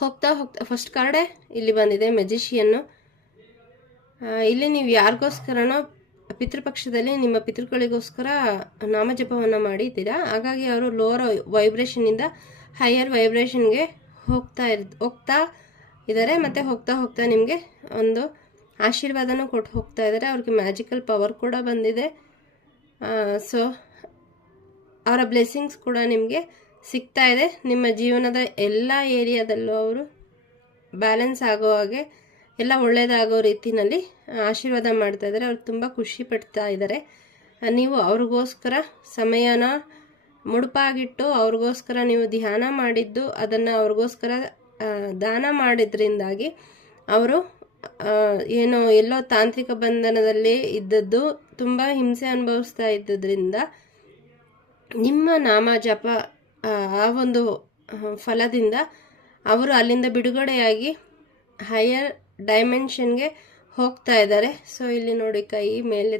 ಹೋಗ್ತಾ ಹೋಗ್ತಾ ಫಸ್ಟ್ ಕಾರ್ಡೆ ಇಲ್ಲಿ ಬಂದಿದೆ ಮೆಜಿಷಿಯನ್ನು. ಇಲ್ಲಿ ನೀವು ಯಾರಿಗೋಸ್ಕರನೋ ಪಿತೃಪಕ್ಷದಲ್ಲಿ ನಿಮ್ಮ ಪಿತೃಗಳಿಗೋಸ್ಕರ ನಾಮಜಪವನ್ನು ಮಾಡಿದ್ದೀರಾ, ಹಾಗಾಗಿ ಅವರು ಲೋವರ್ ವೈಬ್ರೇಷನಿಂದ ಹೈಯರ್ ವೈಬ್ರೇಷನ್ಗೆ ಹೋಗ್ತಾ ಇದ್ದಾರೆ. ಮತ್ತು ಹೋಗ್ತಾ ಹೋಗ್ತಾ ನಿಮಗೆ ಒಂದು ಆಶೀರ್ವಾದನೂ ಕೊಟ್ಟು ಹೋಗ್ತಾ ಇದ್ದಾರೆ. ಅವ್ರಿಗೆ ಮ್ಯಾಜಿಕಲ್ ಪವರ್ ಕೂಡ ಬಂದಿದೆ. ಸೊ ಅವರ ಬ್ಲೆಸ್ಸಿಂಗ್ಸ್ ಕೂಡ ನಿಮಗೆ ಸಿಗ್ತಾ ಇದೆ. ನಿಮ್ಮ ಜೀವನದ ಎಲ್ಲ ಏರಿಯಾದಲ್ಲೂ ಅವರು ಬ್ಯಾಲೆನ್ಸ್ ಆಗೋ ಹಾಗೆ ಎಲ್ಲ ಒಳ್ಳೆಯದಾಗೋ ರೀತಿಯಲ್ಲಿ ಆಶೀರ್ವಾದ ಮಾಡ್ತಾ ಇದ್ದಾರೆ. ಅವ್ರು ತುಂಬ ಖುಷಿ ಪಡ್ತಾ ಇದ್ದಾರೆ. ನೀವು ಅವ್ರಿಗೋಸ್ಕರ ಸಮಯನ ಮುಡುಪಾಗಿಟ್ಟು ಅವ್ರಿಗೋಸ್ಕರ ನೀವು ಧ್ಯಾನ ಮಾಡಿದ್ದು, ಅದನ್ನು ಅವ್ರಿಗೋಸ್ಕರ ದಾನ ಮಾಡಿದ್ರಿಂದಾಗಿ ಅವರು ಏನೋ ಎಲ್ಲೋ ತಾಂತ್ರಿಕ ಬಂಧನದಲ್ಲಿ ಇದ್ದದ್ದು, ತುಂಬ ಹಿಂಸೆ ಅನುಭವಿಸ್ತಾ ಇದ್ದದ್ರಿಂದ ನಿಮ್ಮ ನಾಮ ಜಪ ಆ ಒಂದು ಫಲದಿಂದ ಅವರು ಅಲ್ಲಿಂದ ಬಿಡುಗಡೆಯಾಗಿ ಹೈಯರ್ ಡೈಮೆನ್ಷನ್ಗೆ ಹೋಗ್ತಾ ಇದ್ದಾರೆ. ಸೊ ಇಲ್ಲಿ ನೋಡಿ ಕೈ ಮೇಲೆ